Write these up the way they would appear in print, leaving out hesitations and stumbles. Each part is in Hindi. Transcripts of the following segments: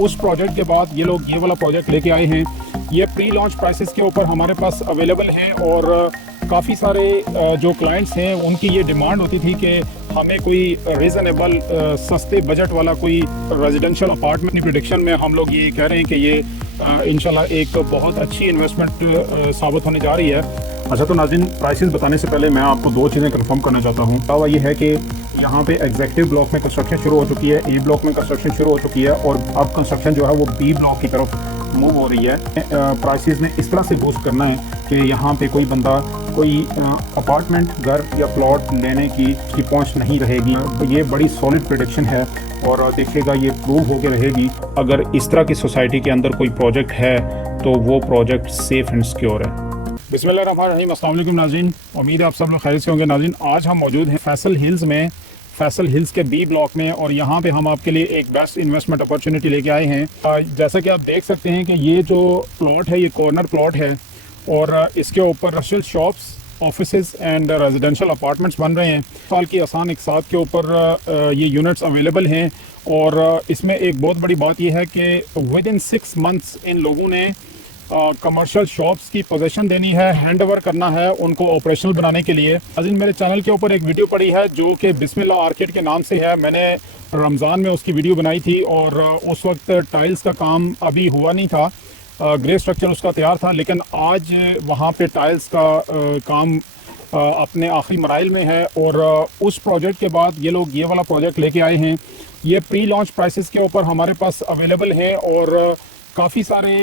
उस प्रोजेक्ट के बाद ये लोग ये वाला प्रोजेक्ट लेके आए हैं। ये प्री लॉन्च प्राइसेस के ऊपर हमारे पास अवेलेबल हैं और काफ़ी सारे जो क्लाइंट्स हैं उनकी ये डिमांड होती थी कि हमें कोई रीज़नेबल सस्ते बजट वाला कोई रेजिडेंशियल अपार्टमेंट की प्रेडिक्शन में हम लोग ये कह रहे हैं कि ये इंशाल्लाह एक बहुत अच्छी इन्वेस्टमेंट साबित होने जा रही है। अच्छा, तो नाज़रीन, प्राइसेस बताने से पहले मैं आपको दो चीज़ें कंफर्म करना चाहता हूँ। दावा ये है कि यहाँ पे एग्जीक्यूटिव ब्लॉक में कंस्ट्रक्शन शुरू हो चुकी है, ए ब्लॉक में कंस्ट्रक्शन शुरू हो चुकी है और अब कंस्ट्रक्शन जो है वो बी ब्लॉक की तरफ मूव हो रही है। प्राइसेस ने इस तरह से बूस्ट करना है कि यहाँ पे कोई बंदा कोई अपार्टमेंट, घर या प्लॉट लेने की पहुँच नहीं रहेगी। ये बड़ी सॉलिड प्रेडिक्शन है और देखिएगा ये प्रूव होकर रहेगी। अगर इस तरह की सोसाइटी के अंदर कोई प्रोजेक्ट है तो वो प्रोजेक्ट सेफ एंड सिक्योर है। बिस्मिल्लाहिर्रहमानिर्रहीम, अस्सलाम वालेकुम नाज़रीन, उम्मीद है आप सब लोग खैरियत से होंगे। नाज़रीन, आज हम मौजूद हैं फैसल हिल्स में, फैसल हिल्स के बी ब्लॉक में, और यहाँ पे हम आपके लिए एक बेस्ट इन्वेस्टमेंट अपॉर्चुनिटी लेके आए हैं। जैसा कि आप देख सकते हैं कि ये जो प्लॉट है ये कॉर्नर प्लॉट है और इसके ऊपर रशल shops, offices and residential apartments बन रहे हैं। साल की आसान एक साथ के ऊपर ये यूनिट्स अवेलेबल हैं और इसमें एक बहुत बड़ी बात यह है कि विद इन 6 मंथ्स इन लोगों ने कमर्शियल शॉप्स की पोजीशन देनी है, हैंड ओवर करना है उनको ऑपरेशनल बनाने के लिए। अजीज, मेरे चैनल के ऊपर एक वीडियो पड़ी है जो कि बिस्मिल्लाह आर्किड के नाम से है। मैंने रमज़ान में उसकी वीडियो बनाई थी और उस वक्त टाइल्स का काम अभी हुआ नहीं था, ग्रे स्ट्रक्चर उसका तैयार था, लेकिन आज वहाँ पे टाइल्स का काम अपने आखिरी मराइल में है। और उस प्रोजेक्ट के बाद ये लोग ये वाला प्रोजेक्ट लेके आए हैं। ये प्री लॉन्च प्राइसेस के ऊपर हमारे पास अवेलेबल है और काफ़ी सारे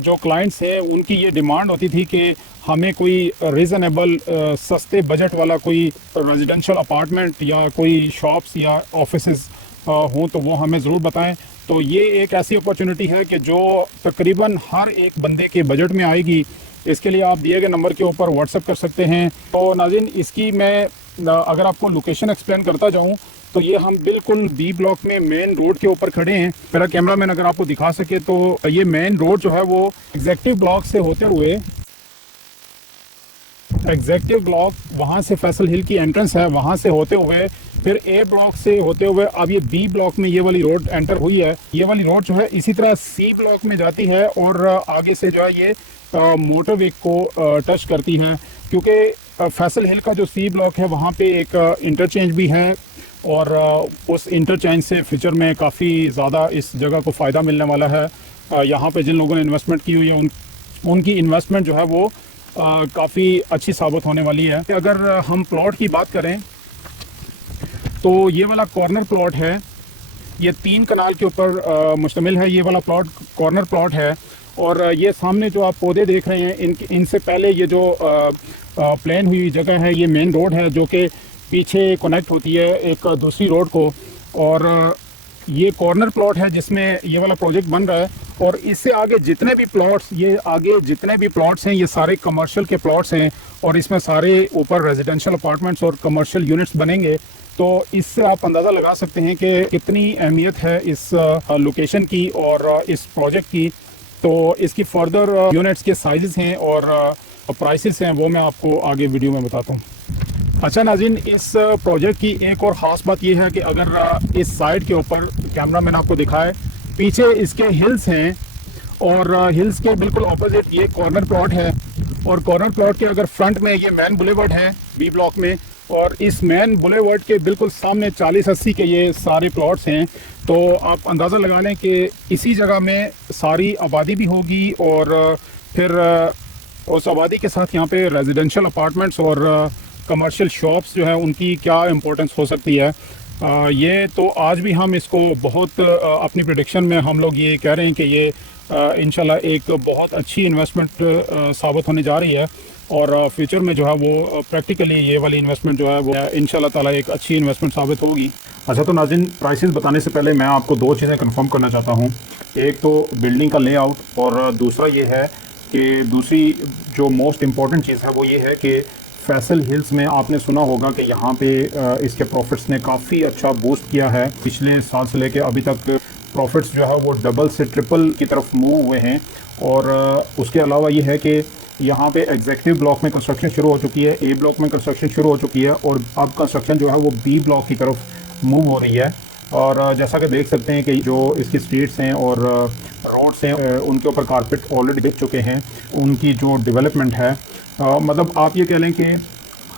जो क्लाइंट्स हैं उनकी ये डिमांड होती थी कि हमें कोई रीज़नेबल सस्ते बजट वाला कोई रेजिडेंशियल अपार्टमेंट या कोई शॉप्स या ऑफिसेज हों तो वो हमें ज़रूर बताएं। तो ये एक ऐसी अपॉर्चुनिटी है कि जो तकरीबन हर एक बंदे के बजट में आएगी। इसके लिए आप दिए गए नंबर के ऊपर व्हाट्सएप कर सकते हैं। तो नाज़रीन, इसकी मैं अगर आपको लोकेशन एक्सप्लेन करता जाऊँ तो ये हम बिल्कुल बी ब्लॉक में मेन रोड के ऊपर खड़े हैं। मेरा कैमरामैन अगर आपको दिखा सके तो ये मेन रोड जो है वो एग्जीक्यूटिव ब्लॉक से होते हुए, एग्जीक्यूटिव ब्लॉक वहाँ से फैसल हिल की एंट्रेंस है, वहाँ से होते हुए फिर ए ब्लॉक से होते हुए अब ये बी ब्लॉक में ये वाली रोड एंटर हुई है। ये वाली रोड जो है इसी तरह सी ब्लॉक में जाती है और आगे से जो है ये मोटरवे को टच करती है, क्योंकि फैसल हिल का जो सी ब्लॉक है वहाँ पे एक इंटरचेंज भी है और उस इंटरचेंज से फ्यूचर में काफ़ी ज़्यादा इस जगह को फ़ायदा मिलने वाला है। यहाँ पे जिन लोगों ने इन्वेस्टमेंट की हुई है उनकी इन्वेस्टमेंट जो है वो काफ़ी अच्छी साबित होने वाली है। अगर हम प्लॉट की बात करें तो ये वाला कॉर्नर प्लॉट है, ये 3 कनाल के ऊपर मुश्तमिल है। ये वाला प्लॉट कॉर्नर प्लॉट है और ये सामने जो आप पौधे देख रहे हैं इनसे पहले ये जो प्लेन हुई जगह है ये मेन रोड है जो कि पीछे कनेक्ट होती है एक दूसरी रोड को। और ये कॉर्नर प्लॉट है जिसमें ये वाला प्रोजेक्ट बन रहा है और इससे आगे जितने भी प्लॉट्स हैं ये सारे कमर्शियल के प्लॉट्स हैं और इसमें सारे ऊपर रेजिडेंशियल अपार्टमेंट्स और कमर्शियल यूनिट्स बनेंगे। तो इससे आप अंदाज़ा लगा सकते हैं कि कितनी अहमियत है इस लोकेशन की और इस प्रोजेक्ट की। तो इसकी फर्दर यूनिट्स के साइजेस हैं और प्राइसेस हैं वो मैं आपको आगे वीडियो में बताता हूँ। अच्छा नाज़रीन, इस प्रोजेक्ट की एक और ख़ास बात यह है कि अगर इस साइड के ऊपर कैमरा मैंने आपको दिखाए, पीछे इसके हिल्स हैं और हिल्स के बिल्कुल ऑपोजिट ये कॉर्नर प्लॉट है और कॉर्नर प्लॉट के अगर फ्रंट में ये मेन बुलेवर्ड है बी ब्लॉक में और इस मेन बुलेवर्ड के बिल्कुल सामने 40-80 के ये सारे प्लॉट्स हैं। तो आप अंदाज़ा लगा लें कि इसी जगह में सारी आबादी भी होगी और फिर उस आबादी के साथ यहाँ पे रेजिडेंशियल अपार्टमेंट्स और कमर्शियल शॉप्स जो है उनकी क्या इम्पोर्टेंस हो सकती है। ये तो आज भी हम इसको बहुत अपनी प्रेडिक्शन में हम लोग ये कह रहे हैं कि ये इंशाल्लाह एक बहुत अच्छी इन्वेस्टमेंट साबित होने जा रही है और फ्यूचर में जो है वो प्रैक्टिकली ये वाली इन्वेस्टमेंट जो है वो इंशाल्लाह ताला एक अच्छी इन्वेस्टमेंट साबित होगी। अच्छा, तो नाज़रीन, प्राइसेस बताने से पहले मैं आपको दो चीज़ें कंफर्म करना चाहता हूँ। एक तो बिल्डिंग का लेआउट और दूसरा ये है कि दूसरी जो मोस्ट इम्पॉर्टेंट चीज़ है वो ये है कि फैसल हिल्स में आपने सुना होगा कि यहाँ पे इसके प्रॉफिट्स ने काफ़ी अच्छा बूस्ट किया है। पिछले साल से लेके अभी तक प्रॉफिट्स जो है वो डबल से ट्रिपल की तरफ मूव हुए हैं। और उसके अलावा ये है कि यहाँ पे एग्जीक्यूटिव ब्लॉक में कंस्ट्रक्शन शुरू हो चुकी है, ए ब्लॉक में कंस्ट्रक्शन शुरू हो चुकी है और अब कंस्ट्रक्शन जो है वो बी ब्लॉक की तरफ मूव हो रही है। और जैसा कि देख सकते हैं कि जो इसकी स्ट्रीट्स हैं और रोड्स हैं उनके ऊपर कारपेट ऑलरेडी बिक चुके हैं। उनकी जो डेवलपमेंट है मतलब आप ये कह लें कि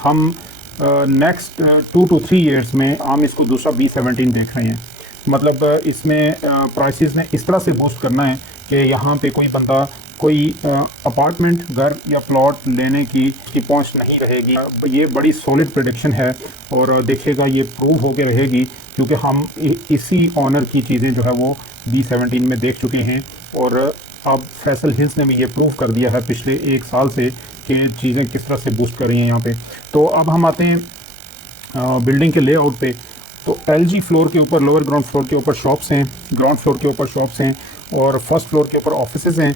हम नेक्स्ट 2 to 3 ईयर्स में हम इसको दूसरा B17 देख रहे हैं। मतलब इसमें प्राइसेस ने इस तरह से बूस्ट करना है कि यहाँ पे कोई बंदा कोई अपार्टमेंट घर या प्लॉट लेने की पहुँच नहीं रहेगी। ये बड़ी सॉलिड प्रेडिक्शन है और देखिएगा ये प्रूव होकर रहेगी, क्योंकि हम इसी ऑनर की चीज़ें जो है वो B17 में देख चुके हैं। और अब फैसल हिल्स ने भी ये प्रूव कर दिया है पिछले 1 साल से कि चीज़ें किस तरह से बूस्ट कर रही हैं यहाँ पे। तो अब हम आते हैं बिल्डिंग के लेआउट पे। तो LG फ्लोर के ऊपर, लोअर ग्राउंड फ्लोर के ऊपर शॉप्स हैं, ग्राउंड फ्लोर के ऊपर शॉप्स हैं और फर्स्ट फ्लोर के ऊपर ऑफिसेज हैं।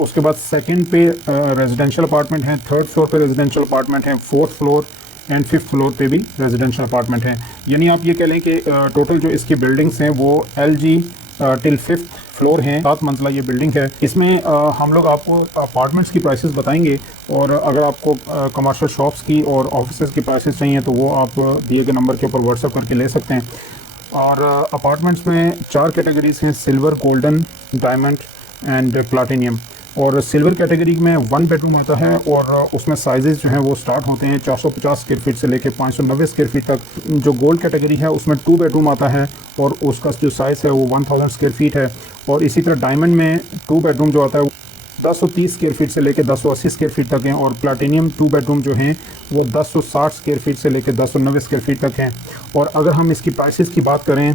उसके बाद सेकंड पे रेजिडेंशियल अपार्टमेंट हैं, थर्ड फ्लोर पे रेजिडेंशियल अपार्टमेंट हैं, fourth floor and fifth floor पे भी रेजिडेंशियल अपार्टमेंट हैं। यानी आप ये कह लें कि टोटल जो इसकी बिल्डिंग्स हैं वो LG टिल फिफ्थ फ्लोर हैं। 7 मंजिला ये बिल्डिंग है। इसमें हम लोग आपको अपार्टमेंट्स की प्राइसेस बताएंगे और अगर आपको कमर्शियल शॉप्स की और ऑफिसेज की प्राइसेस चाहिए तो वो आप दिए गए नंबर के ऊपर व्हाट्सएप करके ले सकते हैं। और अपार्टमेंट्स में 4 कैटेगरीज हैं, silver, golden, diamond and platinum. और सिल्वर कैटेगरी में 1 बेडरूम आता है और उसमें साइजेस जो हैं वो स्टार्ट होते हैं 450 स्क्वायर फीट से लेकर 590 स्क्वायर फीट तक। जो गोल्ड कैटेगरी है उसमें 2 बेडरूम आता है और उसका जो साइज़ है वो 1000 स्क्वायर फीट है। और इसी तरह डायमंड में 2 बेडरूम जो आता है 1030 स्क्वायर फीट से लेकर 1080 स्क्वायर फीट तक हैं। और प्लाटिनियम 2 बेडरूम जो हैं वो 1060 स्क्वायर फीट से लेकर 1090 स्क्वायर फीट तक हैं। और अगर हम इसकी प्राइसेस की बात करें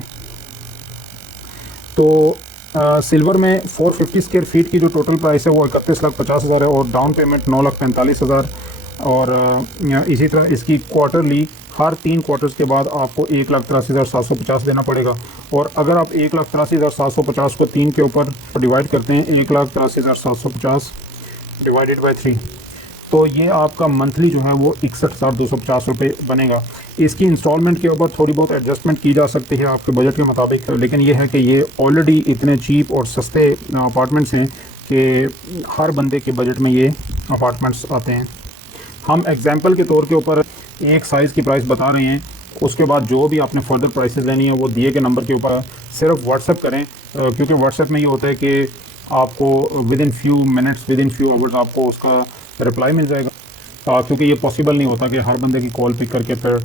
तो सिल्वर में 450 स्क्वायर फीट की जो टोटल प्राइस है वो 31,50,000 है और डाउन पेमेंट 9,45,000। और इसी तरह इसकी क्वार्टरली हर 3 क्वार्टर्स के बाद आपको 1,83,750 देना पड़ेगा। और अगर आप 1,83,750 को 3 के ऊपर डिवाइड करते हैं, 1,83,750 डिवाइडेड बाई 3, तो ये आपका मंथली जो है वो 61,250 रुपये बनेगा। इसकी इंस्टॉलमेंट के ऊपर थोड़ी बहुत एडजस्टमेंट की जा सकती है आपके बजट के मुताबिक, लेकिन ये है कि ये ऑलरेडी इतने चीप और सस्ते अपार्टमेंट्स हैं कि हर बंदे के बजट में ये अपार्टमेंट्स आते हैं। हम एग्जांपल के तौर के ऊपर एक साइज़ की प्राइस बता रहे हैं, उसके बाद जो भी आपने फर्दर प्राइसेस लेनी है वो दिए गए नंबर के ऊपर सिर्फ व्हाट्सएप करें, क्योंकि व्हाट्सएप में ये होता है कि आपको with in few minutes, with in few hours आपको उसका रिप्लाई मिल जाएगा। क्योंकि ये पॉसिबल नहीं होता कि हर बंदे की कॉल पिक करके फिर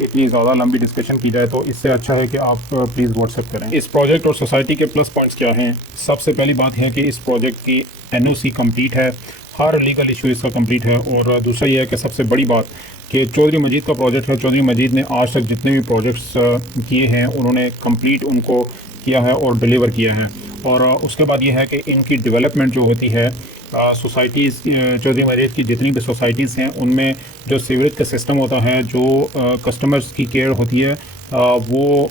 इतनी ज़्यादा लंबी डिस्कशन की जाए, तो इससे अच्छा है कि आप प्लीज़ व्हाट्सएप करें। इस प्रोजेक्ट और सोसाइटी के प्लस पॉइंट्स क्या हैं? सबसे पहली बात है कि इस प्रोजेक्ट की NOC कंप्लीट है, हर लीगल इशू इसका कंप्लीट है। और दूसरा ये है कि सबसे बड़ी बात कि चौधरी मजीद का प्रोजेक्ट है। चौधरी मजीद ने आज तक जितने भी प्रोजेक्ट्स किए हैं उन्होंने कंप्लीट उनको किया है और डिलीवर किया है। और उसके बाद ये है कि इनकी डेवलपमेंट जो होती है सोसाइटीज़, चौधरी मजीद की जितनी भी सोसाइटीज़ हैं उनमें जो सीवरेज का सिस्टम होता है, जो कस्टमर्स की केयर होती है वो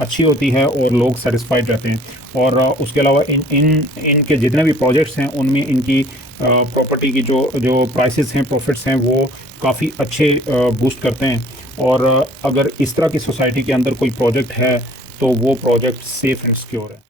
अच्छी होती है और लोग सेटिस्फाइड रहते हैं। और उसके अलावा इनके जितने भी प्रोजेक्ट्स हैं उनमें इनकी प्रॉपर्टी की जो प्राइसेस हैं, प्रॉफिट्स हैं, वो काफ़ी अच्छे बूस्ट करते हैं। और अगर इस तरह की सोसाइटी के अंदर कोई प्रोजेक्ट है तो वो प्रोजेक्ट सेफ़ एंड सिक्योर है।